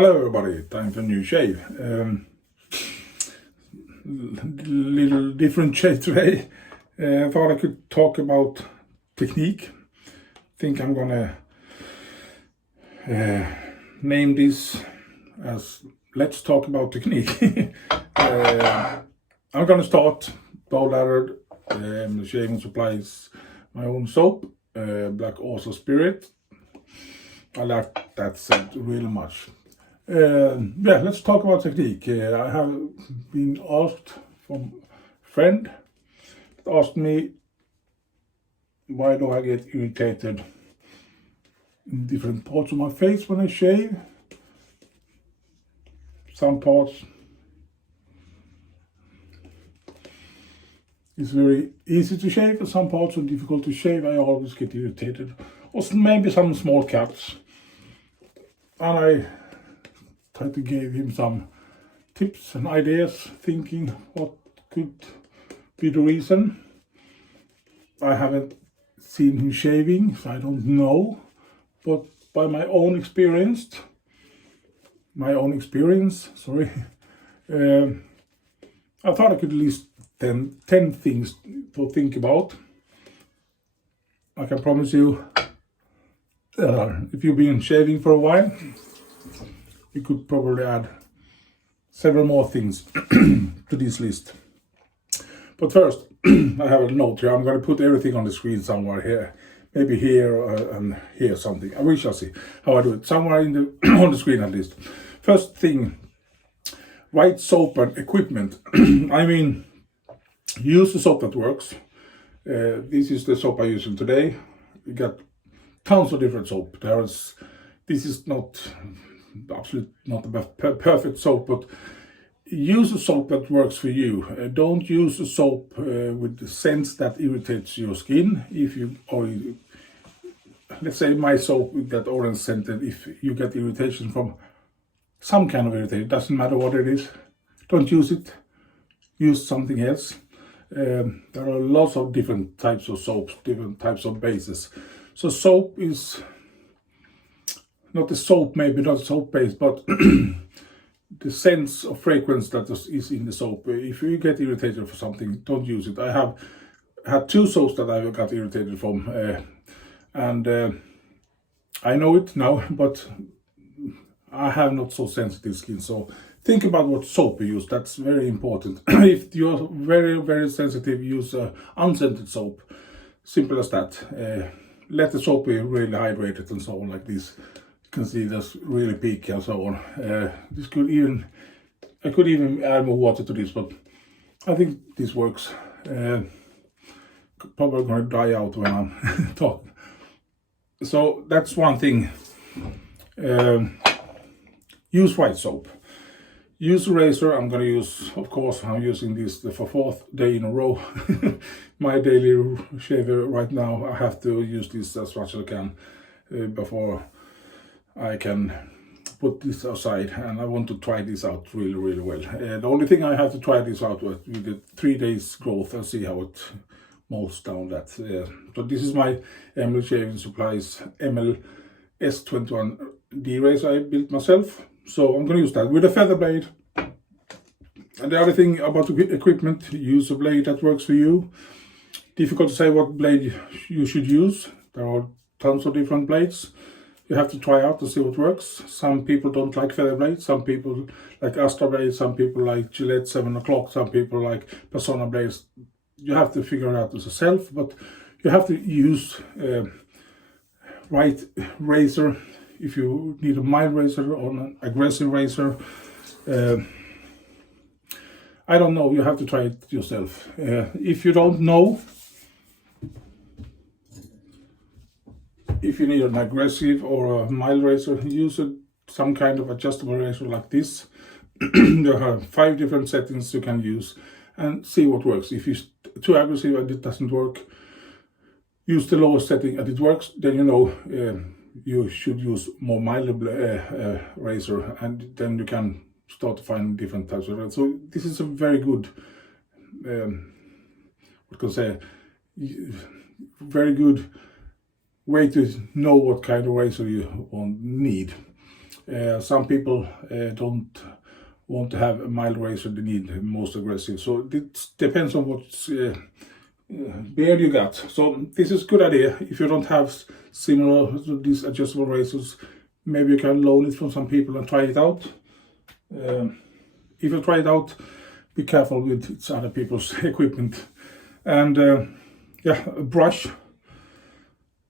Hello everybody, time for a new shave. Little different shave today. I thought I could talk about technique. Think I'm gonna name this as let's talk about technique. I'm gonna start bow laddered, shaving supplies, my own soap, Black Awesome Spirit. I like that scent really much. Yeah, let's talk about technique. I have been asked from a friend that asked me why do I get irritated in different parts of my face when I shave. Some parts is very easy to shave and some parts are difficult to shave. I always get irritated. Or maybe some small cuts. And I try to give him some tips and ideas, thinking what could be the reason. I haven't seen him shaving, so I don't know. But by my own experience, I thought I could list 10 things to think about. I can promise you, if you've been shaving for a while, you could probably add several more things to this list. But first, I have a note here. I'm going to put everything on the screen somewhere here. Maybe here and here something. We shall see how I do it. Somewhere in the on the screen at least. First thing, right soap and equipment. I mean, use the soap that works. This is the soap I'm using today. We got tons of different soap. This is not absolutely not the perfect soap, but use a soap that works for you. Don't use a soap with the scents that irritates your skin. Let's say my soap with that orange scented, if you get irritation from some kind of irritation, it doesn't matter what it is, don't use it. Use something else. There are lots of different types of soaps, different types of bases. So soap is not a soap, maybe not soap base, but the sense of fragrance that is in the soap. If you get irritated for something, don't use it. I have had 2 soaps that I got irritated from, and I know it now, but I have not so sensitive skin. So think about what soap you use. That's very important. If you're very, very sensitive, use unscented soap. Simple as that. Let the soap be really hydrated and so on, like this. You can see that's really peak and so on. I could even add more water to this, but I think this works. Probably going to dry out when I'm talking. So that's one thing. Use white soap. Use a razor. I'm going to use, of course, I'm using this for 4th day in a row. My daily shaver right now. I have to use this as much as I can before I can put this aside, and I want to try this out really, really well. The only thing I have to try this out with the 3 days growth and see how it molds down that. So this is my ML Shaving Supplies MLSS 21D razor I built myself. So I'm going to use that with a feather blade. And the other thing about the equipment, use a blade that works for you. Difficult to say what blade you should use. There are tons of different blades. You have to try out to see what works. Some people don't like feather blades, some people like Astra blades, some people like Gillette 7 o'clock, some people like Persona blades. You have to figure it out yourself, but you have to use right razor. If you need a mild razor or an aggressive razor, I don't know, you have to try it yourself. If you don't know, if you need an aggressive or a mild razor, use some kind of adjustable razor like this. There are 5 different settings you can use and see what works. If it's too aggressive and it doesn't work, use the lowest setting and it works, then you know you should use more mild razor, and then you can start to find different types of razor. So this is a very good, very good way to know what kind of razor you need. Some people don't want to have a mild razor, they need most aggressive. So it depends on what beard you got. So this is a good idea. If you don't have similar to these adjustable razors, maybe you can loan it from some people and try it out. If you try it out, be careful with it's other people's equipment. And yeah, a brush.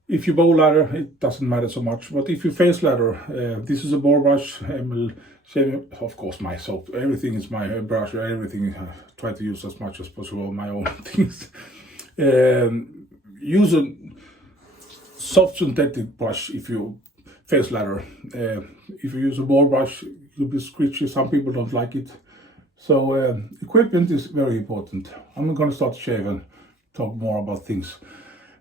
If you bow ladder, it doesn't matter so much. But if you face ladder, this is a boar brush. Of course, my soap. Everything is my brush. Everything I try to use as much as possible. My own things. Use a soft synthetic brush if you face ladder. If you use a boar brush, it'll be scratchy. Some people don't like it. So equipment is very important. I'm going to start to shave and talk more about things.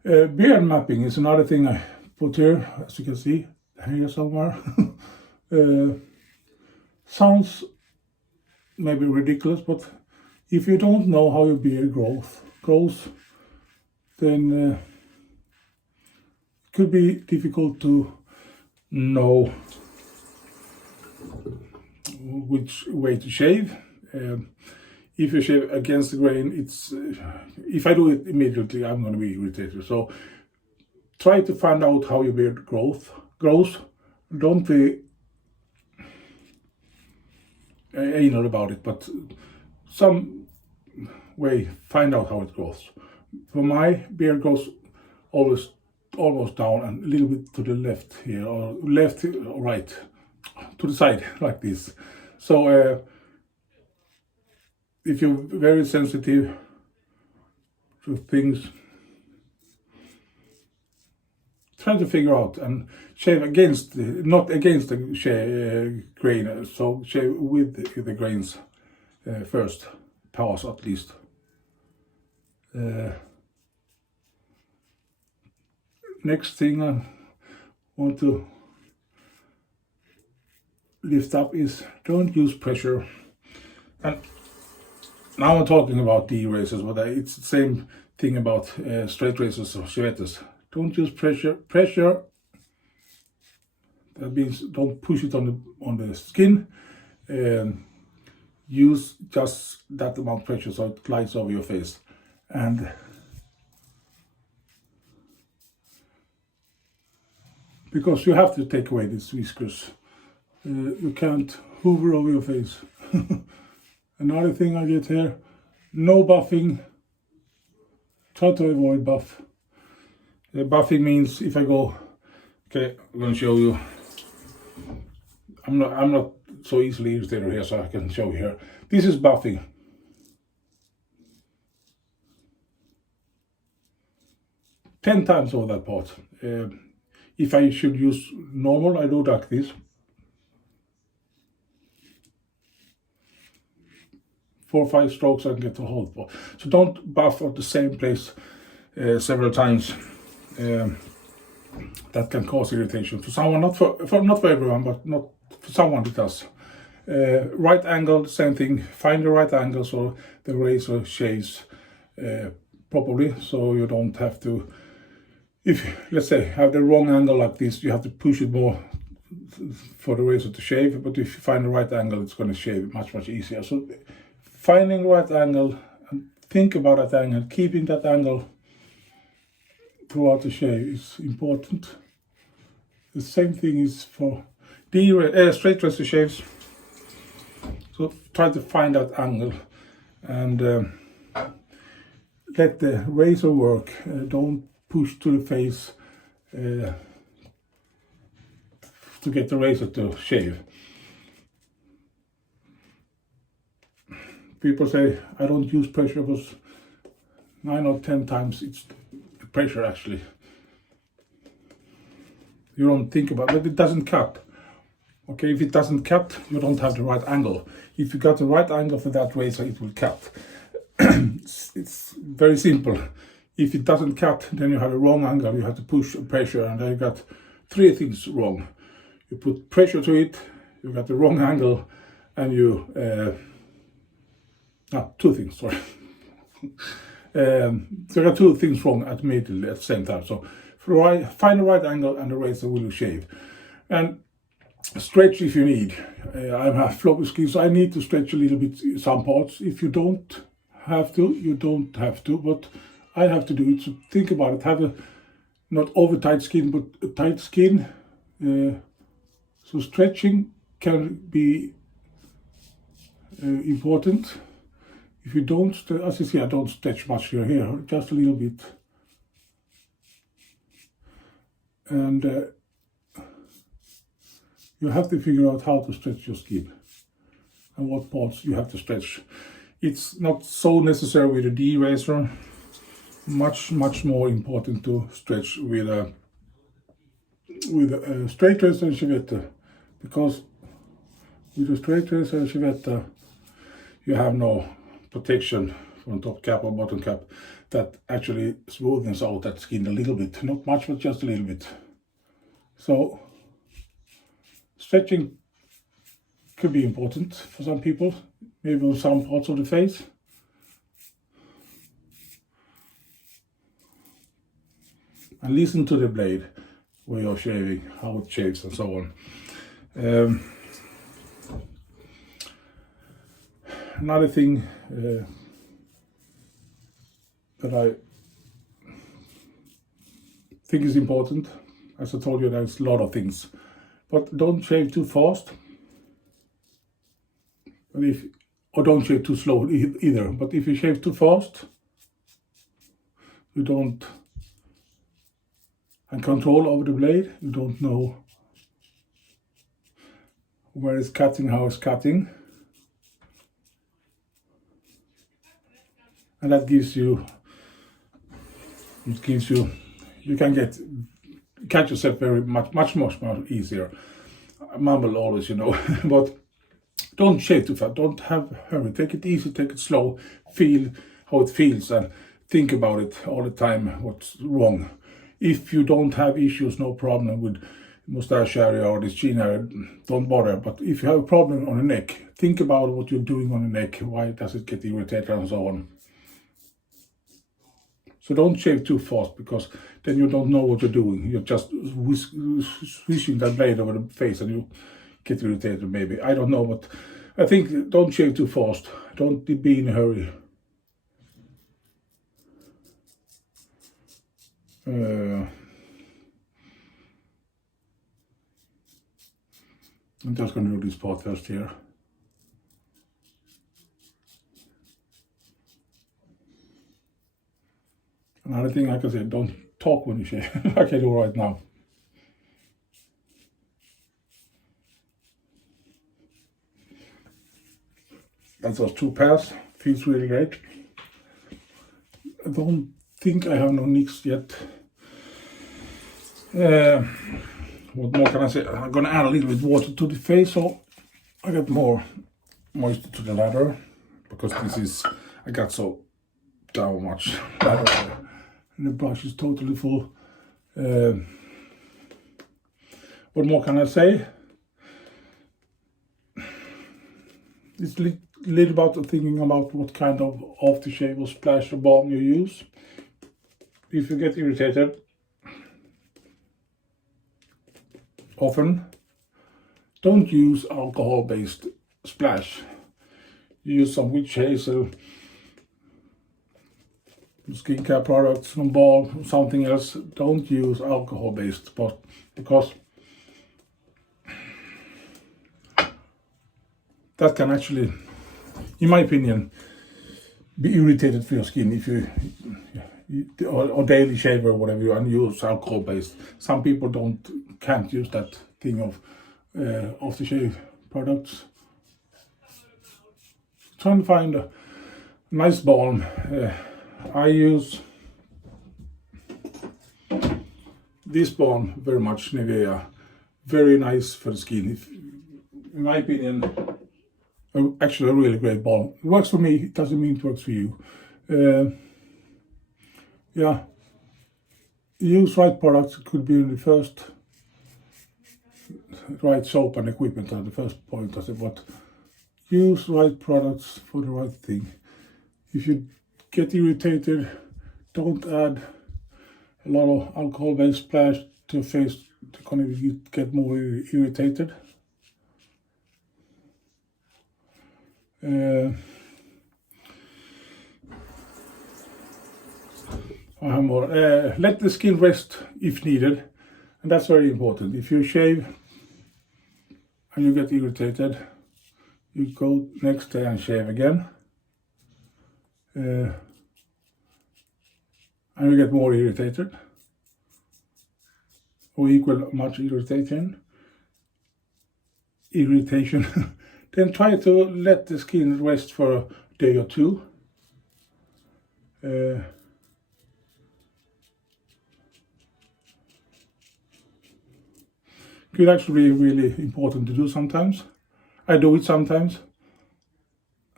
Beard mapping is another thing I put here, as you can see, here somewhere. Sounds maybe ridiculous, but if you don't know how your beard grows, then it could be difficult to know which way to shave. If you shave against the grain, it's if I do it immediately, I'm going to be irritated. So try to find out how your beard grows. Don't be anal about it, but some way find out how it grows. For my beard goes always almost down and a little bit to the left here, or left or right, to the side like this. So if you're very sensitive to things, try to figure out and shave against, not against the grain, so shave with the grains first, pass at least. Next thing I want to lift up is don't use pressure. And now I'm talking about the razors, but it's the same thing about straight razors or chevettes. Don't use pressure. Pressure, that means don't push it on the skin. Use just that amount of pressure so it glides over your face. And because you have to take away these whiskers, you can't hover over your face. Another thing I get here, no buffing. Try to avoid buff. Buffing means if I go, okay, I'm going to show you. I'm not so easily irritated here, so I can show you here. This is buffing. Ten times over that part. If I should use normal, I do like this. 4 or 5 strokes I can get the whole part. So don't buff at the same place several times. That can cause irritation for someone, not for everyone, but not for someone it does. Right angle, same thing. Find the right angle so the razor shaves properly, so you don't have to. If, let's say, have the wrong angle like this, you have to push it more for the razor to shave. But if you find the right angle, it's going to shave much easier. So finding the right angle and think about that angle, keeping that angle throughout the shave is important. The same thing is for the straight razor shaves. So try to find that angle and let the razor work. Don't push to the face to get the razor to shave. People say I don't use pressure, but 9 or 10 times it's the pressure actually. You don't think about it, but it doesn't cut. Okay, if it doesn't cut, you don't have the right angle. If you got the right angle for that razor, it will cut. It's very simple. If it doesn't cut, then you have a wrong angle. You have to push pressure, and then you got 3 things wrong. You put pressure to it, you got the wrong angle, and you 2 things. Sorry. So you got 2 things wrong immediately at the same time. So find the right angle, and the razor will shave. And Stretch if you need. I have floppy skin, so I need to stretch a little bit some parts. If you don't have to, you don't have to, but I have to do it. So think about it. Have a not over tight skin, but a tight skin. So stretching can be important. If you don't, as you see, I don't stretch much here, just a little bit. And you have to figure out how to stretch your skin and what parts you have to stretch. It's not so necessary with a D razor. Much more important to stretch with a straight razor and civetta, because with a straight razor and civetta you have no protection from top cap or bottom cap that actually smoothens out that skin a little bit, not much but just a little bit. So stretching could be important for some people, maybe on some parts of the face. And listen to the blade where you're shaving, how it shaves and so on. Another thing that I think is important, as I told you, there's a lot of things, but don't shave too fast, or don't shave too slow either. But if you shave too fast, you don't have control over the blade, you don't know where it's cutting, how it's cutting, and that gives you, you can catch yourself very much more easier. I mumble always, you know, but don't shave too fast, don't have hurry, take it easy, take it slow, feel how it feels and think about it all the time, what's wrong. If you don't have issues, no problem with mustache area or the chin area, don't bother. But if you have a problem on the neck, think about what you're doing on the neck, why does it get irritated and so on. So don't shave too fast, because then you don't know what you're doing. You're just swishing that blade over the face and you get irritated maybe. I don't know, but I think don't shave too fast. Don't be in a hurry. I'm just going to do this part first here. Another thing, like I said, don't talk when you shave, like I do right now. That's those two pairs, feels really great. I don't think I have no nicks yet. What more can I say? I'm gonna add a little bit water to the face so I get more moisture to the lather, because this is, I got so down much lather and the brush is totally full. What more can I say? It's a little about thinking about what kind of aftershave or splash or balm you use. If you get irritated often, don't use alcohol-based splash. Use some witch hazel, skincare products, some balm, something else. Don't use alcohol-based, but because that can actually, in my opinion, be irritated for your skin if you or daily shaver or whatever and use alcohol based. Some people can't use that thing of aftershave products. Trying to find a nice balm. I use this balm very much, Nivea. Very nice for the skin. In my opinion, actually a really great balm. It works for me, it doesn't mean it works for you. Yeah, use right products. It could be the first, right soap and equipment are the first point I said, but use right products for the right thing. If you get irritated, don't add a lot of alcohol-based splash to your face to kind of get more irritated. I have more. Let the skin rest if needed, and that's very important. If you shave and you get irritated, you go next day and shave again, and you get more irritated, or equal much irritation, then try to let the skin rest for a day or two. Could actually be really important to do sometimes. I do it sometimes.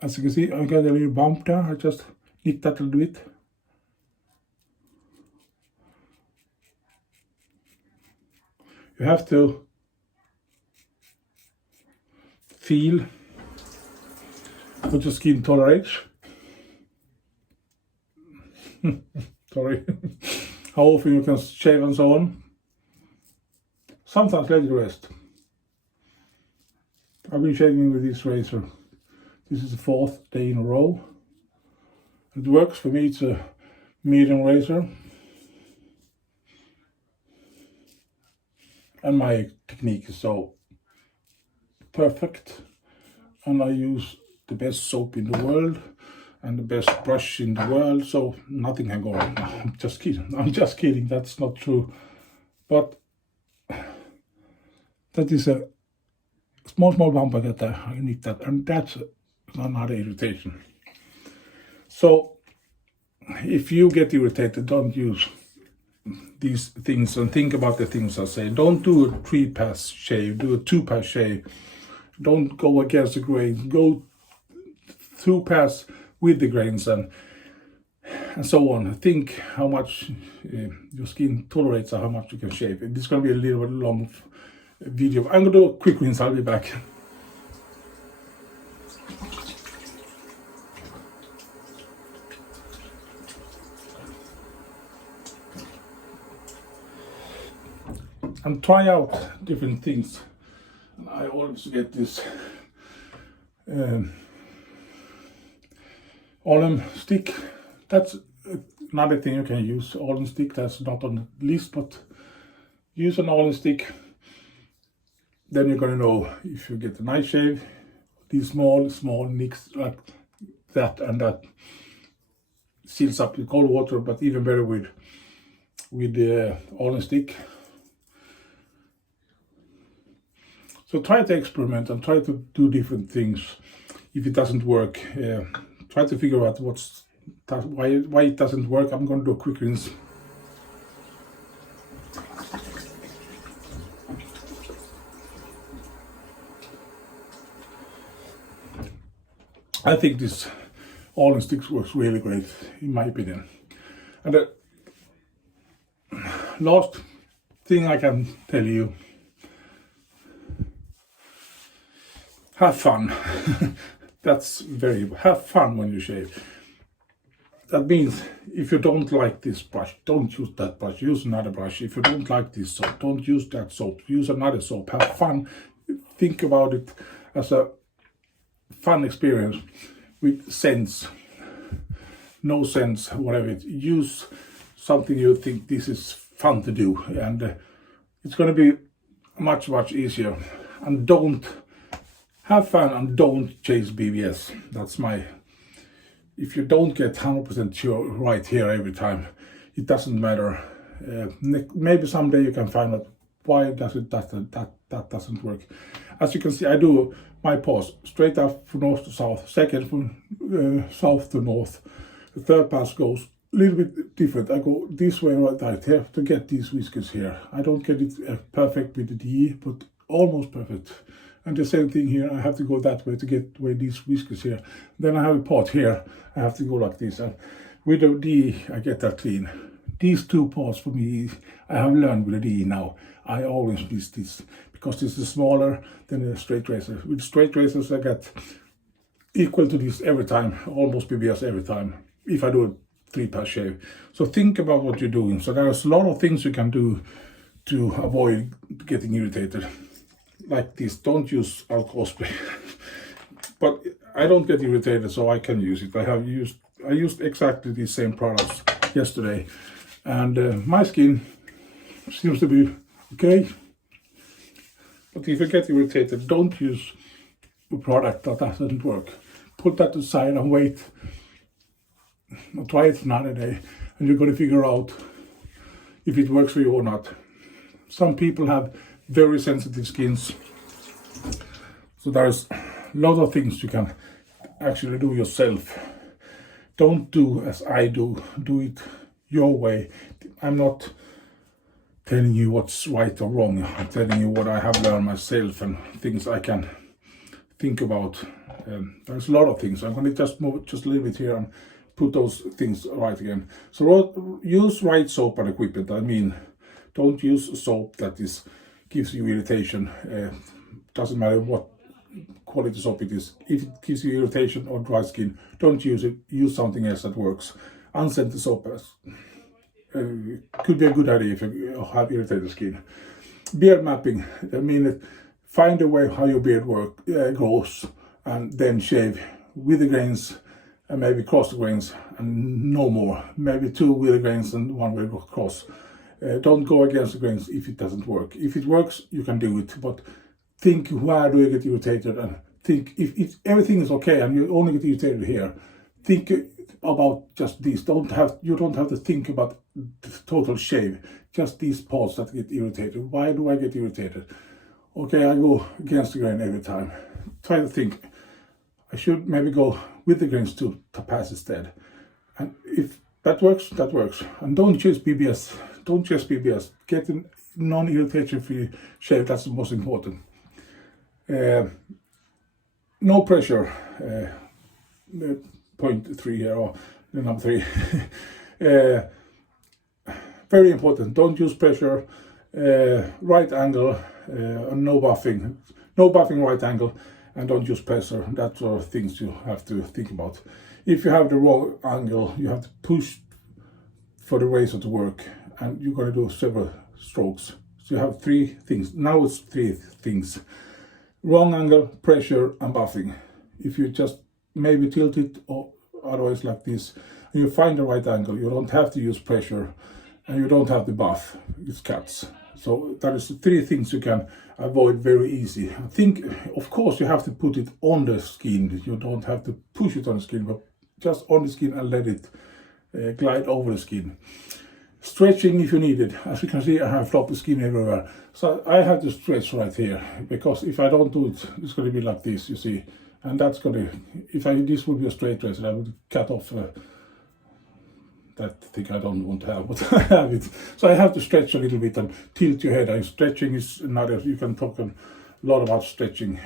As you can see, I got a little bump there. I just nick that a little bit. You have to feel what your skin tolerates. Sorry. How often you can shave and so on. Sometimes let it rest. I've been shaving with this razor. This is the 4th day in a row. It works for me. It's a medium razor. And my technique is so perfect. And I use the best soap in the world and the best brush in the world, so nothing can go wrong. I'm just kidding. That's not true. But that is a small bump I get there. I need that, and that's another irritation. So if you get irritated, don't use these things, and think about the things I say. Don't do a 3-pass shave, do a 2-pass shave. Don't go against the grain. Go 2-pass with the grains and so on. Think how much your skin tolerates and how much you can shave. This is going to be a little bit long video. I'm going to do a quick rinse. I'll be back. And try out different things. I always get this alum stick. That's another thing you can use. Alum stick, that's not on the list, but use an alum stick. Then you're gonna know if you get a nice shave. These small nicks like that, and that seals up with cold water, but even better with the alum stick. So try to experiment and try to do different things. If it doesn't work, try to figure out why it doesn't work. I'm going to do a quick rinse. I think this alum sticks works really great, in my opinion. And the last thing I can tell you, have fun. Have fun when you shave. That means if you don't like this brush, don't use that brush, use another brush. If you don't like this soap, don't use that soap, use another soap. Have fun. Think about it as a fun experience with sense, no sense, whatever. Use something you think this is fun to do, and it's going to be much easier. And don't have fun and don't chase BBS. That's my. If you don't get 100% sure right here every time, it doesn't matter. Maybe someday you can find out why that doesn't work. As you can see, I do my pass straight up from north to south, second from south to north. The third pass goes a little bit different. I go this way right here to get these whiskers here. I don't get it perfect with the DE, but almost perfect. And the same thing here, I have to go that way to get where these whiskers here. Then I have a part here, I have to go like this. And with the DE, I get that clean. These two parts for me, I have learned with the DE now. I always miss this because this is smaller than a straight razor. With straight razors, I get equal to this every time, almost BBS every time, if I do a 3-pass shave. So think about what you're doing. So there's a lot of things you can do to avoid getting irritated. Like this, don't use alcohol spray. But I don't get irritated, so I can use it. I used exactly the same products yesterday, and my skin seems to be okay. But if you get irritated, don't use a product that doesn't work. Put that aside and wait. Or try it another day, and you're going to figure out if it works for you or not. Some people have very sensitive skins, so there's a lot of things you can actually do yourself. Don't do as I do. Do it your way. I'm not telling you what's right or wrong. I'm telling you what I have learned myself and things I can think about. There's a lot of things. I'm going to just move just a little bit here and put those things right again. So use right soap and equipment. I mean, don't use soap that gives you irritation. Doesn't matter what quality soap it is. If it gives you irritation or dry skin, don't use it. Use something else that works. Unscented soap could be a good idea if you have irritated skin. Beard mapping. I mean, find a way how your beard grows, and then shave with the grains and maybe cross the grains and no more. Maybe 2 with the grains and 1 with cross. Don't go against the grains if it doesn't work. If it works, you can do it, but think, where do you get irritated? And think, if everything is okay and you only get irritated here, think about just these. You don't have to think about the total shave, just these parts that get irritated. Why do I get irritated? Okay, I go against the grain every time. Try to think, I should maybe go with the grains to pass instead. And if that works, that works. And don't choose BBS. Don't choose BBS. Get a non-irritation free shave. That's the most important. No pressure. Point 3 here, or the number 3. Very important. Don't use pressure. Right angle. No buffing. No buffing right angle. And don't use pressure. That's all things you have to think about. If you have the wrong angle, you have to push for the razor to work, and you're going to do several strokes. So you have 3 things. Now it's 3 things: wrong angle, pressure, and buffing. If you just maybe tilt it or otherwise like this, and you find the right angle, you don't have to use pressure, and you don't have to buff. It cuts. So that is 3 things you can avoid very easy. I think, of course, you have to put it on the skin. You don't have to push it on the skin, but just on the skin and let it glide over the skin. Stretching if you need it. As you can see, I have floppy skin everywhere. So I have to stretch right here, because if I don't do it, it's going to be like this, you see. And that's going to, this would be a straight razor, I would cut off that thing I don't want to have, but I have it. So I have to stretch a little bit and tilt your head. And stretching is another, you can talk a lot about stretching,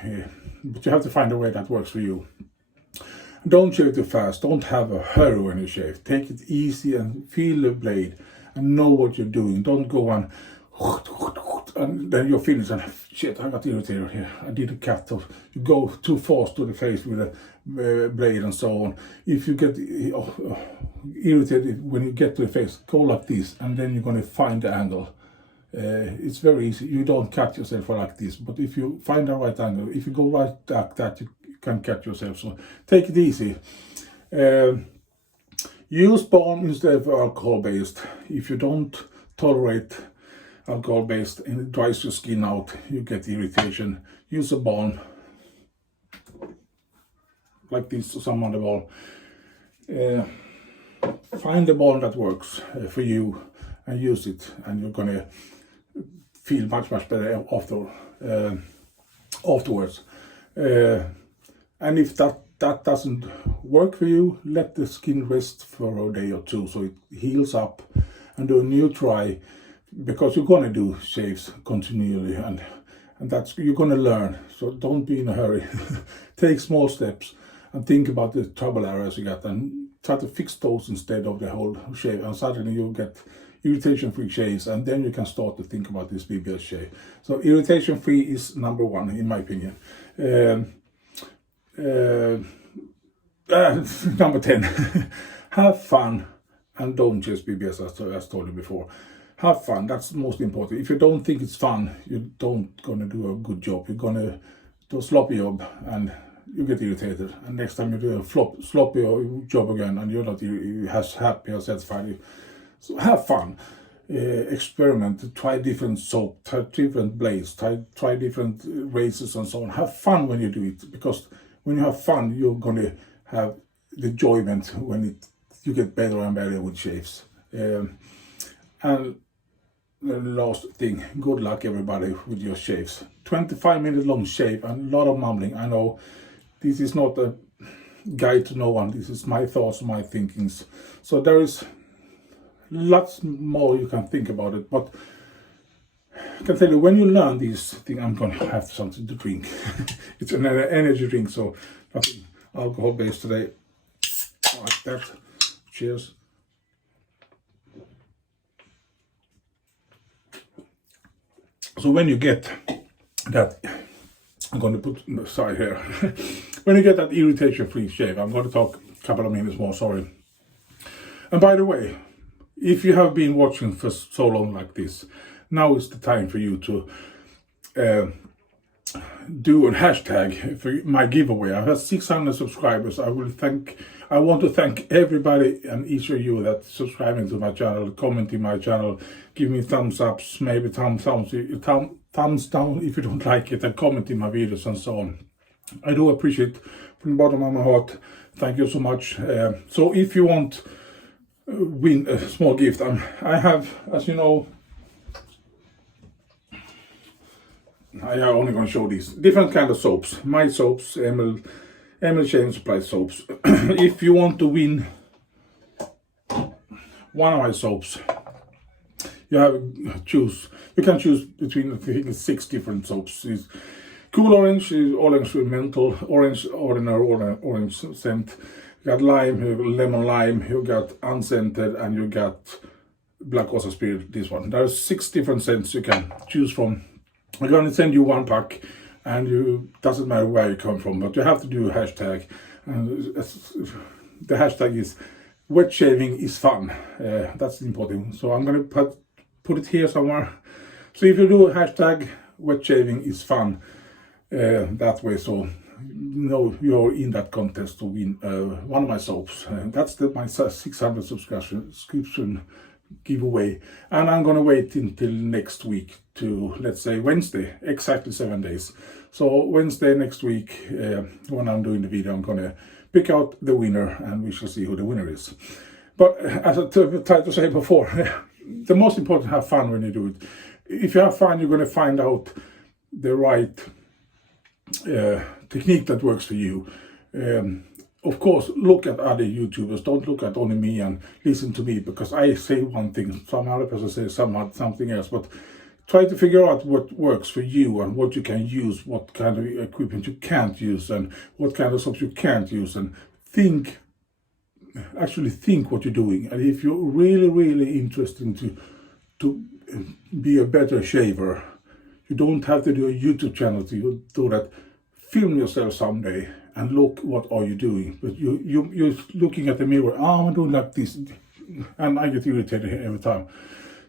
but you have to find a way that works for you. Don't shave too fast. Don't have a hurry when you shave. Take it easy and feel the blade and know what you're doing. Don't go on and then you're finished and shit, I got irritated here. I did a cut off. You go too fast to the face with a blade and so on. If you get irritated when you get to the face, go like this, and then you're going to find the angle. It's very easy. You don't cut yourself like this, but if you find the right angle, if you go right like that, you can cut yourself. So take it easy. Use balm instead of alcohol-based. If you don't tolerate alcohol-based and it dries your skin out, you get irritation, use a balm like this or some other balm. Find the balm that works for you and use it, and you're gonna feel much better afterwards. And if that doesn't work for you, let the skin rest for a day or 2 so it heals up, and do a new try, because you're gonna do shaves continually, and that's, you're gonna learn. So don't be in a hurry. Take small steps and think about the trouble areas you got and try to fix those instead of the whole shave, and suddenly you'll get irritation-free shaves, and then you can start to think about this BBS shave. So irritation-free is number 1 in my opinion. Number 10. Have fun and don't just BBS, as told you before. Have fun, that's most important. If you don't think it's fun, you don't gonna do a good job. You're gonna do a sloppy job, and you get irritated, and next time you do a sloppy job again, and you're not happy or satisfied. So have fun, experiment, try different soap, try different blades, try different razors and so on. Have fun when you do it, because when you have fun, you're gonna have the enjoyment when you get better and better with shaves. And the last thing, good luck everybody with your shaves. 25-minute long shave and a lot of mumbling. I know this is not a guide to no one. This is my thoughts, my thinkings. So there is lots more you can think about it. But I can tell you, when you learn these things, I'm going to have something to drink. It's an energy drink, so nothing alcohol based today. Like that. Cheers. So when you get that, I'm going to put aside here. When you get that irritation-free shave, I'm going to talk a couple of minutes more, sorry. And by the way, if you have been watching for so long like this, now is the time for you to do a hashtag for my giveaway. I have 600 subscribers. I want to thank everybody and each of you that's subscribing to my channel, commenting my channel, give me thumbs ups, maybe thumbs down if you don't like it, and commenting my videos and so on. I do appreciate from the bottom of my heart. Thank you so much. So if you want win a small gift, I have, as you know, I am only going to show these different kind of soaps. My soaps, ML Shaving Supply soaps. If you want to win one of my soaps, you can choose between, I think, 6 different soaps. It's Cool Orange, orange with menthol, orange, ordinary orange scent. You got lime, you got lemon lime, you got unscented, and you got black rose spirit, this one. There are 6 different scents you can choose from. I'm going to send you one pack, and doesn't matter where you come from, but you have to do a hashtag. And the hashtag is wet shaving is fun. That's important. So I'm going to put it here somewhere. So if you do a hashtag wet shaving is fun, that way, so you know you're in that contest to win one of my soaps. That's my 600 subscription giveaway, and I'm gonna wait until next week to, let's say, Wednesday, exactly 7 days. So Wednesday next week, when I'm doing the video, I'm gonna pick out the winner, and we shall see who the winner is. But as I tried to say before, the most important, have fun when you do it. If you have fun, you're gonna find out the right technique that works for you. Of course, look at other YouTubers. Don't look at only me and listen to me, because I say one thing, some other person says something else. But try to figure out what works for you and what you can use, what kind of equipment you can't use, and what kind of soaps you can't use, and actually think what you're doing. And if you're really interested to be a better shaver, you don't have to do a YouTube channel to do that. Film yourself someday and look what are you doing. But you're looking at the mirror, I'm doing like this, and I get irritated every time.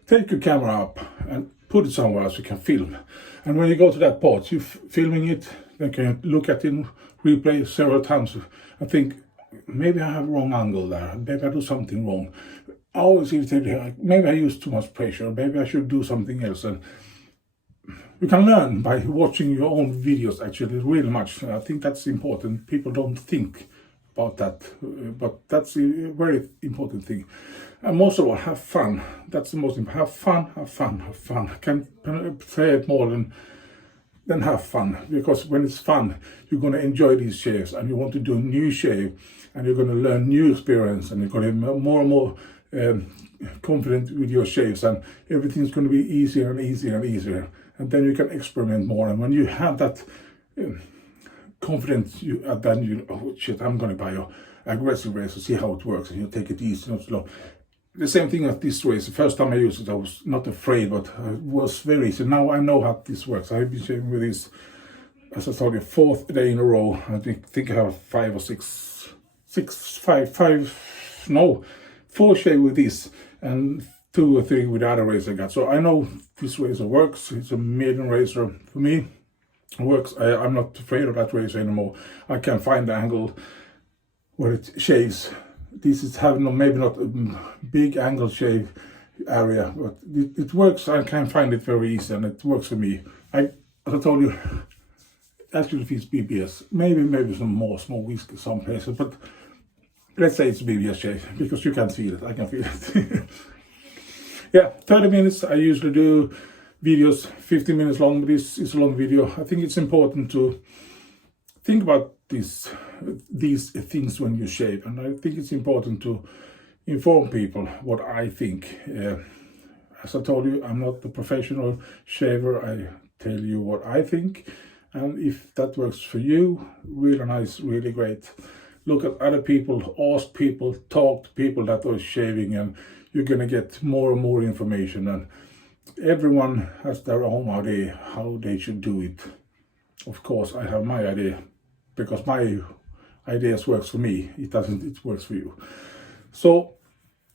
Take your camera up and put it somewhere else you can film. And when you go to that part, you're filming it, then can look at it, replay several times, and think, maybe I have a wrong angle there, maybe I do something wrong. I always irritated, maybe I use too much pressure, maybe I should do something else. And you can learn by watching your own videos, actually, really much. I think that's important. People don't think about that, but that's a very important thing. And most of all, have fun. That's the most important. Have fun, have fun, have fun. I can't say it more than have fun, because when it's fun, you're going to enjoy these shaves, and you want to do a new shave, and you're going to learn new experience, and you're going to be more and more confident with your shaves, and everything's going to be easier and easier and easier. And then you can experiment more. And when you have that confidence, then you, oh shit, I'm going to buy an aggressive razor, see how it works, and you take it easy, not slow. The same thing as this razor. The first time I used it, I was not afraid, but it was very easy. Now I know how this works. I've been shaving with this, as I told you, 4th day in a row. I think I have 4 shave with this, and 2 or 3 with the other razor I got. So I know this razor works. It's a maiden razor for me. works. I'm not afraid of that razor anymore. I can find the angle where it shaves. This is having maybe not a big angle shave area, but it works. I can find it very easy, and it works for me. As I told you, actually if it's BBS, maybe some more small whisk some places, but let's say it's BBS shave because you can feel it. I can feel it. Yeah, 30 minutes. I usually do videos 15 minutes long. This is a long video. I think it's important to think about these things when you shave, and I think it's important to inform people what I think. As I told you, I'm not a professional shaver. I tell you what I think, and if that works for you, really nice, really great. Look at other people, ask people, talk to people that are shaving, and you're gonna get more and more information, and everyone has their own idea how they should do it. Of course, I have my idea because my ideas works for me. It doesn't, it works for you. So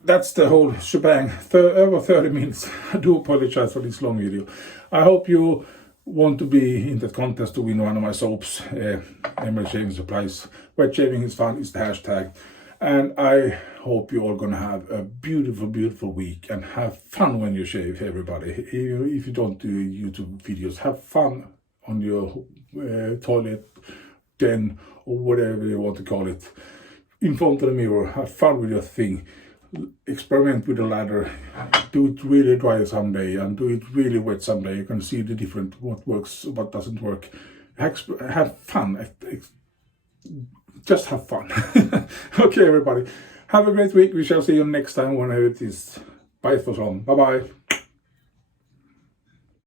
that's the whole shebang. Over 30 minutes. I do apologize for this long video. I hope you want to be in that contest to win one of my soaps. ML Shaving Supplies. Wet shaving is fun is the hashtag. And I hope you're all gonna have a beautiful, beautiful week and have fun when you shave, everybody. If you don't do YouTube videos, have fun on your toilet, den, or whatever you want to call it. In front of the mirror, have fun with your thing. Experiment with the ladder. Do it really dry someday and do it really wet someday. You can see the different, what works, what doesn't work. Have fun. Just have fun. Okay, everybody. Have a great week. We shall see you next time whenever it is. Bye for some. Bye-bye.